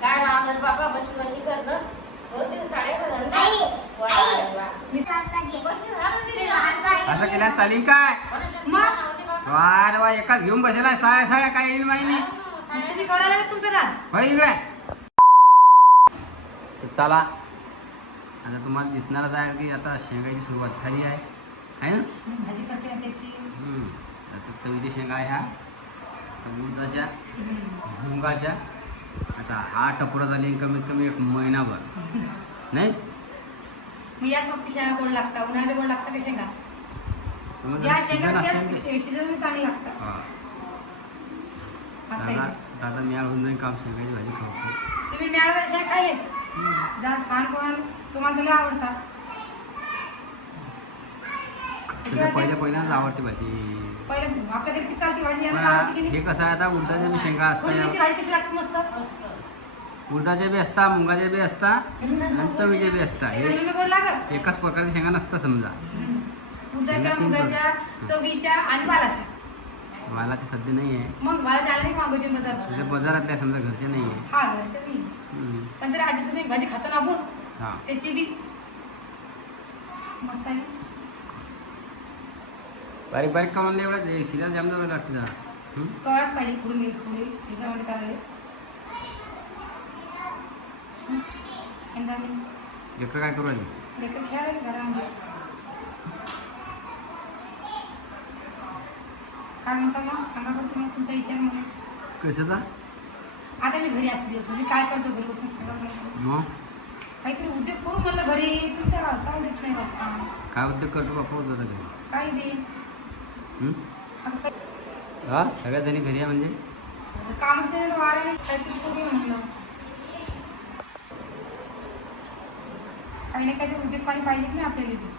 काय रामन बाबा बशी बशी करतं असं केल्या चालेल काय वा वा एकाच घेऊन बसला साड्या साड्या काय येईल माहिती तुम्ही सोडायला तुमचं ना होय इकडे चला आता तुम्हाला दिसणारच आहे की आता शेंगाची सुरुवात झाली आहे ना भाजी करते त्याची आता चवीची शेंगा आहे ह्या उडदाच्या मुंगाच्या आता हा टपोरा झाली कमीत कमी एक महिनाभर नाही मग याच वक्ती शेंगा गोड लागतात उन्हाळ्याच्या गोड लागतात का शेंगा ज्या शेंगा सीझन चांगली लागतात दादा मी होऊन जाईल काम शेंगाची भाजी खाऊ तुम्ही मिळाला शेंगा खाल्ले जा सांग कोणाला तुम्हाला तुला आवडतात पहिल्यांदाच आवडते भाजी पहिले आपल्या घरी किती चालते भाजी यांना आवडते की नाही? हे कसं आहे आता उडदाच्या बी शेंगा उडदाची असतात भाजी कशी लागते मस्त उडदाचे बी असतात मुंगाचे बी असतात आणि चवीचे बी असतात हे वेगळं गोड लागत एकाच प्रकारच्या शेंगा नसतात समजा उडदाच्या मुगाच्या चवीच्या आणि बालाच्या मला ते सध्या नाही आहे मग बालाच्या आले नाही का मागोजी तुझ्या बाजार बाजारातल्या समजा घरचे नाही आहे हा घरचं नाही पण तरी आधी सुद्धा भाजी खातो ना आपण हा त्याची बी मसाले बारीक बारीक का म्हणलं एवढं शिरा जाम जरा लागते जरा कळाच पाहिजे पुढे मी पुढे त्याच्यामध्ये करायला लेकरं काय करू राहिले लेकर खेळायला घरामध्ये काय म्हणता मग सांगा बरं तुम्ही तुमचा विचार मला कशाचा आता मी घरी असते दिवस मी काय करतो घरी बसून सांगा बरं मग काहीतरी उद्योग करू म्हणलं घरी तुम्ही त्याला चालू देत नाही बाप्पा काय उद्योग करतो बापा होत होता घरी काही बी आता हा सगळ्या जणी घरी आहे म्हणजे कामच नाही वारे काहीतरी करू म्हटलं काही ना काहीतरी उद्योग पाणी पाहिजे की नाही आपल्याला इथे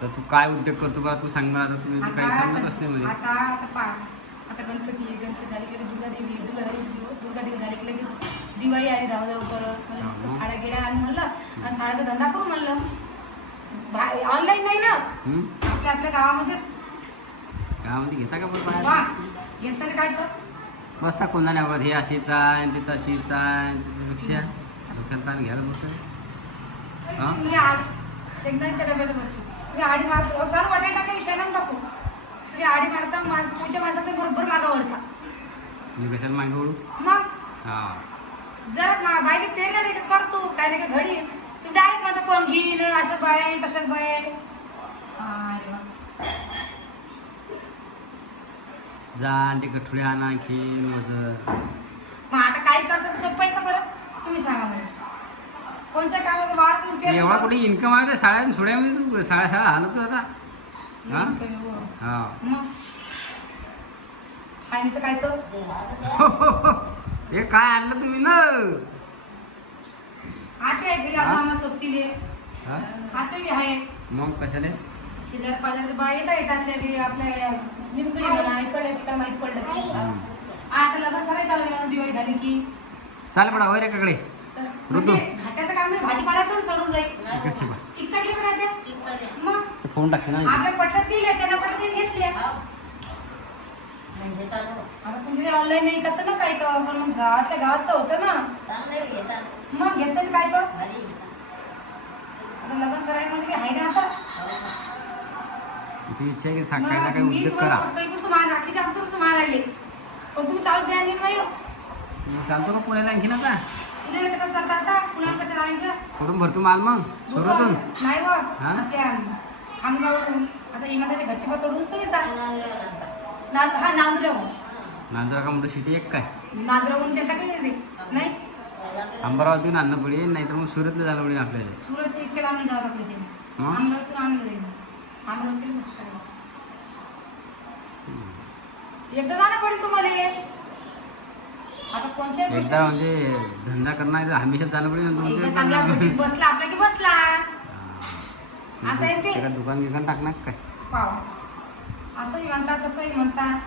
तर तू काय उद्योग करतो बा तू सांग मला आता तुम्ही काही सांगतच नाही म्हणजे आता गणपती आहे गणपती झाले की दुर्गादेवी झाली की लगेच दिवाळी आली धावधाव करत मला मस्त साड्या गिड्या आणि म्हणलं आणि साड्याचा धंदा करू म्हणलं ऑनलाईन नाही ना आपल्या गावामध्येच गावामध्ये घेता का बरं वा घेतात काय तर बसता कोणाला आवडत हे अशीच आहे आणि ते तशीच आहे त्याच्यापेक्षा डोक्यात घ्यायला बसतं हां तुम्ही आज शेंगदाणे डब्यात भरतो तुम्ही आडी मारतो सर वाटाय टाका शेणात टाकू तुम्ही आडी मारता पुढच्या माणसाचं बरोबर मागा वळता मी कशाला मागे ओढू मग हां जरा बाईने पेरलं नाही का करतो काय नाही का घडी तुम्ही डायरेक्ट म्हणता कोण घेईन असं बाय तशाच बाय अरे वा जा आणि ते गठुडे आणा आणखीन वजन मग आता काय करतात सोपं आहे का बरं तुम्ही सांगा मला कोणत्या कामात वार तुम्ही पेरलं एवढा कुठे इन्कम आहे साड्या सोड्यामध्ये तू साड्या आणतो आता हां हां मग आणि तर काय तर हे काय आणलं तुम्ही ना आता आहे घरी आता आम्हाला सोबतीले हां आता बी आहे मग कशाने शेजार पाजारचे बाय येत त्यातल्या बी आपल्या निमकडे म्हणा इकडे तिकडे माहीत पडलं की आता लग्न सगळे चालू दिवाळी झाली की चाल पडा वय रे काकडे म्हणजे घाट्याचं काम नाही भाजीपाला थोडं सोडून जाईल किती किलो राहते मग फोन टाकते ना आपल्या पटत दिले त्यांना पटत घेतले आता तुमचे ऑनलाईन नाही करत ना काही तर पण मग गावातल्या गावात तर होतं ना मग घेतात काय तर आता लग्न सराईमध्ये आहे ना आता ती इच्छा आहे की साखरेचा काही उद्योग करा राखीच्या आमचं मारा लागले पण तुम्ही चालू द्या नाही सांगतो का पुण्याला आणखीन आता पुण्याला कसं चालतं आता पुण्याला कसं राहायचं कुठून भरतो माल मग सुरतून नाही व आपल्या खामगावरून आता इमादाच्या घरची पण तोडूनच नाही येतात हा नांदुराहून नांदुरा का मोठं सिटी एक काय नांदुराहून देता काही येते नाही अमरावतीहून आणणं पडेल नाहीतर मग सुरतला जाणं पडेल आपल्याला सुरत इतके लांब नाही जावं लागलं अमरावतीतून आणलं जाईल अमरावती मस्त एकदा जाणं पडेल तुम्हाला आता कोणत्या एकदा म्हणजे धंदा करणार हमेशा जाणं पडेल चांगला बसला आपला की बसला असं आहे ते दुकान गिकान टाकणार काय पाव असंही म्हणतात तसंही म्हणतात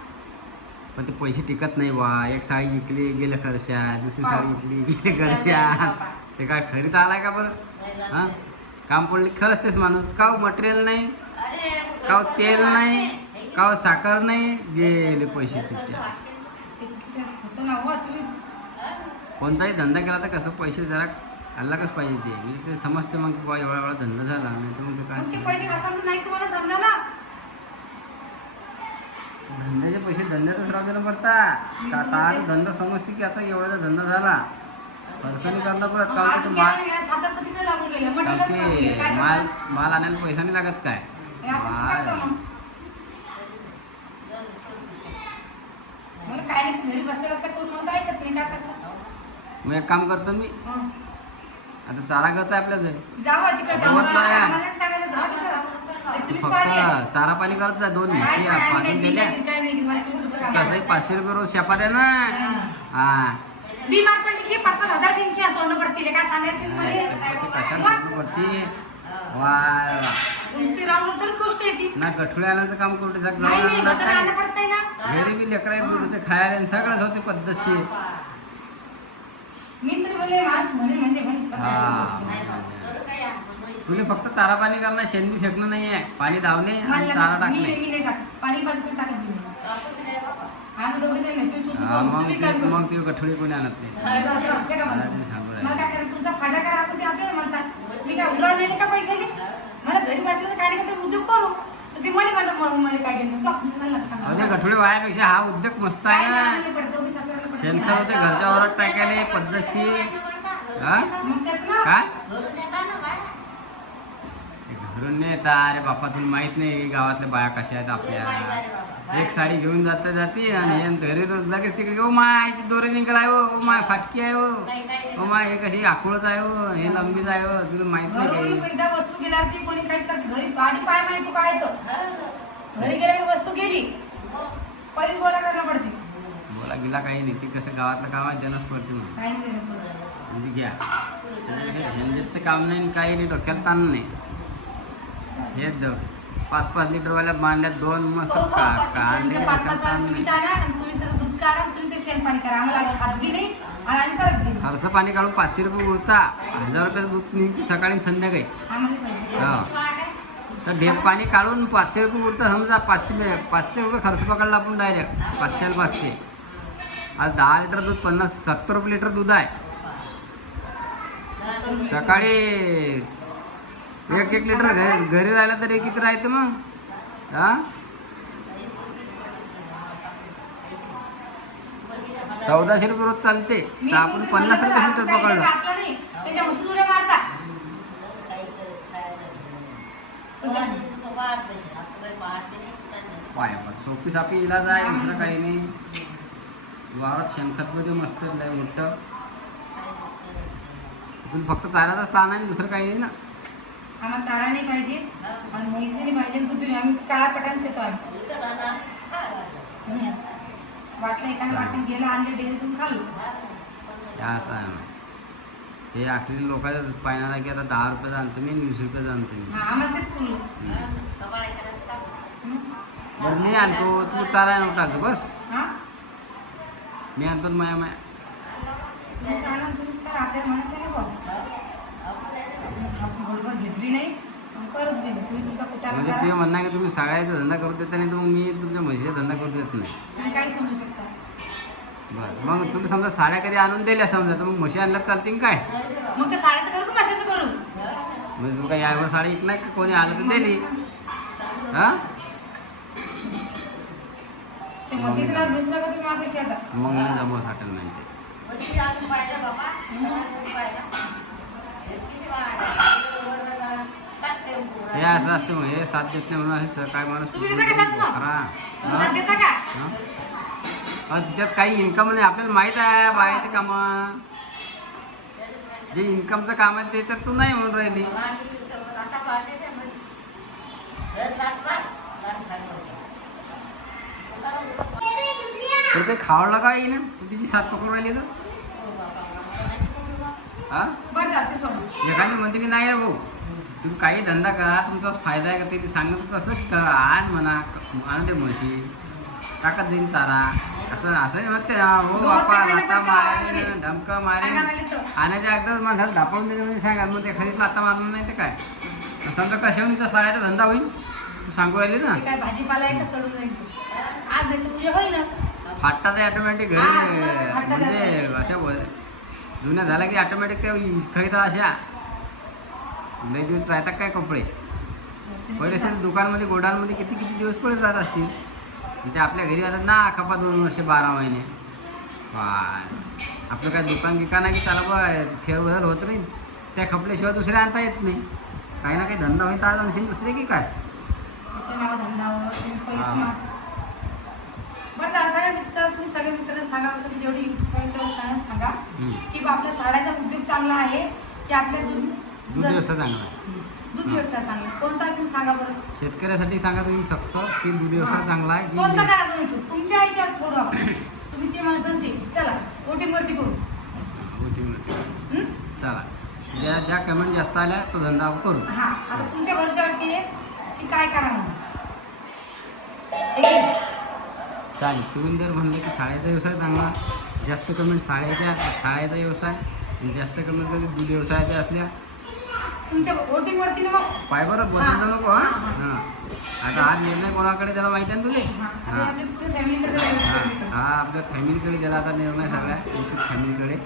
पण ते पैसे टिकत नाही बा एक साडी विकली गेल्या खर्चा दुसरी साडी विकली गेले खर्चा ते काय खरीद आलाय का बरं हां काम पडले खरंच तेच माणूस का मटेरियल नाही का तेल नाही का साखर नाही गेले पैसे तिथे होतं ना हो तुम्ही कोणताही धंदा केला तर कसं पैसे जरा अलगच पाहिजे ते म्हणजे ते समजते मग की बुवा एवढा एवढा धंदा झाला नाही तर मग ते मग ते काय पैसे हसवून नाही तुम्हाला समजायला. धंद्याचे पैसे धंद्यातच राहू द्यायला पडतात. आता धंदा समजते की आता एवढाचा धंदा झाला खर्चाने करणं पडत का अजून माल गेलं, सात-आठ पतीचं लागून गेलं, मटेरियलच लागून गेलं, काय माल करणार? माल आणायला पैसा नाही लागत काय हे असंच करतं मग. मला काय नाही, घरी बसल्या बसल्या करून मला ऐकत नाही, काय कसं? मग एक काम करतो मी हं. आता चारा गच आहे आपल्या घरी जावा तिकडे जाऊ. बसला आहे. आम्हाला नाही सांगायचं, जावा तिकडं. ते तुम्हीच पाहिजे. फक्त चारा पाणी करत जा 2 म्हशी पाठवून दिल्या तसंही 500 रुपये रोज शेपाट आहे ना हा बीमार पडली की 5-5 हजार तीनशे सोडणं पडतील काय सांगायचं कशाला मला? सोडून पडते वाय वा. नुसती राऊंड तरच गोष्ट आहे ती. ना गठुळे आल्याचं काम करते नाही नाही बघा आणलं पडत नाही ना. घरी बी लेकरा दूध होते खायला आणि सगळंच होते पद्धतशीर मी तरी बोलले माणूस म्हणे म्हणजे तुला फक्त चारा पाणी करणं शेणबी फेकणं नाहीये पाणी धावणे आणि मला चारा मी टाकणे मी नाही टाकत पाणी पाजून टाकत नाही. आज दोघे जण नाही, तू हा, मग तुम्ही काय करू? मग ती गठुळे कोणी आणत नाही ते का म्हणतो? मला सांगू मला काय करायचं तुमचा फायदा करा आपण ते आपल्याला म्हणतात. मी काय उलट नाही का पैशाने मला घरी बसलं काय नाही का उद्योग करू तर ते मला म्हणतात मला काय घेणं का? मला सांगा. अरे गठुळे वायापेक्षा हा उद्योग मस्त आहे काय ना नाही पडत, दोघी सासऱ्याला पडत नाही. शेणखत होते घरच्या वरात टाकायला पद्धतशीर हा मग तेच ना. काय घरून नेता अरे बापा तुला माहित नाही गावातल्या बाया कशा आहेत आपल्या एक साडी घेऊन जाते आणि हे घरी रोज लगेच तिकडे ओ माय ती दोरे निघाल आहे ओ माय फाटकी आहे ओ माय हे कशी आखुळत आहे हो हे लंबीच आहे हो तुला माहित नाही घरून काही एकदा वस्तू गेल्यावर ती कोणी काहीच करत घरी गाडी पाय माहिती तू काय तर घरी गेल्यावर वस्तू गेली पहिली बोला करणं पडते. बोला गेला काही नाही ती कसं गावातलं काम आहे त्यांनाच पडते म्हणून काही नाही करत. म्हणजे घ्या झंझटचं काम नाही आणि काही नाही डोक्याला ताण नाही हेच जाऊ 5-5 लिटरवाल्या बांधल्यात 2 मस्त कांदे तुमचं 5-5 वाजता तुम्ही चाला आणि तुम्ही त्याचं दूध काढा आणि तुम्ही ते शेण पाणी करा आम्हाला खात बी नाही आणि करत बी नाही. खर्च पाणी काढून 500 रुपये उरता 1000 रुपये दूध निघते सकाळी आणि संध्याकाळी आम्हाला पाहिजे. हो तर ढेप पाणी काढून 500 रुपये उरता समजा 500 रुपये खर्च पकडला आपण डायरेक्ट 500 आज 10 लिटर दूध 70 रुपये लिटर दूध आहे सकाळी 1 लिटर घरी राहिलं तरी किती राहते मग हा 1400 रुपये रोज चालते तर आपण 50 रुपये लिटर पकडलं आपलं नाही त्याच्या म्हशी उड्या मारतात. पाय सोपी सापी इलाज आहे दुसरं काही नाही वावरात शेणखतमध्ये मस्त लय मोठं तुला फक्त चाराचा स्थान आहे दुसरं काही नाही ना आम्हाला चारा नाही पाहिजे आणि म्हैस नाही पाहिजे दूध नाही आम्ही काळा पटाण पितो आम्ही वाटलं एखाद्या वाटून गेला आणले डेअरीतून खाल्लो. हे असं आहे मग हे आखरी लोकांच्या पाहण्याला की आता 10 रुपये जाणतो मी 20 रुपये जाणतो मी हा, आम्हाला तेच पुरलो. बरं मी आणतो तू चारा आणून टाकतो बस हा मी आणतो ना माया माया तुम्ही चाला आणि तुम्हीच करा आपल्याला म्हणत नाही बघ आपण बरोबर घेत बी नाही आणि करत बी नाही तुम्ही तुमचा कुठाला म्हणजे करा. तुम्ही म्हणणं आहे की तुम्ही सगळ्याचा धंदा करू देता नाही तर मग मी तुमच्या म्हशीचा धंदा करू देत नाही तुम्ही काही समजू शकता. बस मग तुम्ही समजा साड्या कधी आणून दिल्या समजा तर मग म्हशी आणल्या चालतील काय मग ते साड्याचं करू का कशाचं करू म्हणजे तुला काही यावर साडी विकणार का कोणी आलं तर दिली हा ते म्हशीचं नाव घेऊच नका तुम्ही मागाशी आता. मग नाही जमवत हॉटेल नाही ते हे असं असतं मग हे साथ देत नाही म्हणून असं काय माणूस तुम्ही देता का साथ मग? तुम्ही साथ देता का पण तिच्यात काही इन्कम नाही आपल्याला माहित आहे बाहेरचे काम जे इन्कमचं काम आहे ते तर तू नाही म्हणून राहिली तर ते खावं लागा येईन तू तिची साथ पकडून राहिली तर हा बरं जाते सोडून एखादी म्हणते की नाही रे भाऊ तुम्ही काही धंदा करा तुमचाच फायदा आहे का ते सांगत तसंच कर आण म्हणा आण ते म्हशी टाकत जाईन चारा असं असं म्हणते हो बापा लाता मारे धमका मारे आणायच्या अगोदर माणसाला दापवून दिले म्हणजे सांगा मग ते खरीच लाता मारणार नाही ते काय समजा कशावून साड्याचा धंदा होईल तू सांगू राहिली ना ते काय भाजीपाला आहे का सोडून जाईल तू. आज नाही तर उद्या होईना. फाटतात ऑटोमॅटिक घरी हा, फाटतात म्हणजे अशा जुन्या झाल्या की ऑटोमॅटिक त्या खरेदी अशा लय दिवस राहतात काय कपडे. पहिले तर दुकानमध्ये गोडाऊनमध्ये किती किती दिवस पडत राहत असतील. म्हणजे आपल्या घरी राहतात ना खपा 2 वर्ष 12 महिने. आपलं काय दुकान गिकान आहे की त्याला बा फेरबदल होत नाही. त्या खपल्याशिवाय दुसरे आणता येत नाही. काही ना काही धंदा होईल आज आणशील दुसरे की काय. नाव धंदा हा. बरं सगळ्या मित्र तुम्ही सगळे मित्रांना सांगा बरं जेवढी सांगा हम्म. की बा आपल्या साड्याचा उद्योग चांगला आहे की आपल्या दूध व्यवसाय चांगला आहे. दूध व्यवसाय चांगला आहे. कोणता तुम्ही सांगा बरं. शेतकऱ्यासाठी सांगा तुम्ही फक्त की दूध व्यवसाय चांगला आहे कोणता की करा तुम्ही तुमच्या आईच्यावर सोडू आपण. तुम्ही ते मला ते चला वोटिंग वरती करू. हं? चला ज्या ज्या कमेंट जास्त आल्या तो धंदा आपण करू. हा आता तुमच्या भरोश्यावरती आहे की काय करा म्हणून. हे घे. चालेल. तुम्ही जर म्हणले की शाळेचा व्यवसाय चांगला जास्त कमेंट शाळेचा व्यवसाय आणि जास्त कमेंट कधी दूध व्यवसायाच्या असल्या तुमच्या वोटिंग वरती ना मग पाय बरं बदलता नको हा. हा. हां आता आज निर्णय कोणाकडे त्याला माहिती आहे ना तुझे. हा, हां आणि आपल्या पुऱ्या फॅमिलीकडे जायचं. हा आपल्या फॅमिलीकडे गेला आता निर्णय सगळ्या तुमच्या फॅमिलीकडे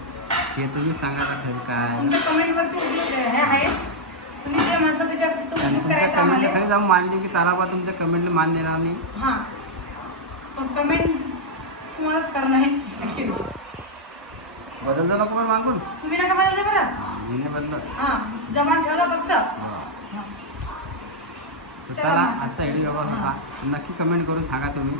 हे तुम्ही सांगा आता खरं काय. तुमच्या कमेंट वरती हे आहे तुम्ही जे म्हणता त्याच्यावरती तो आणि उद्योग तुमच्या करायचा कमेंटला आम्हाला. खरी जाऊन मानली की चाला बा तुमच्या कमेंटला मान देणार नाही. हा पण कमेंट तुम्हालाच करणं आहे. बदललं नको बरं मागून. तुम्ही नका बदलले बरं. मी नाही बदललं. हा जबान ठेवला फक्त. हा. हा. तर चला चला मग. आजचा व्हिडिओ होता. नक्की कमेंट करून सांगा तुम्ही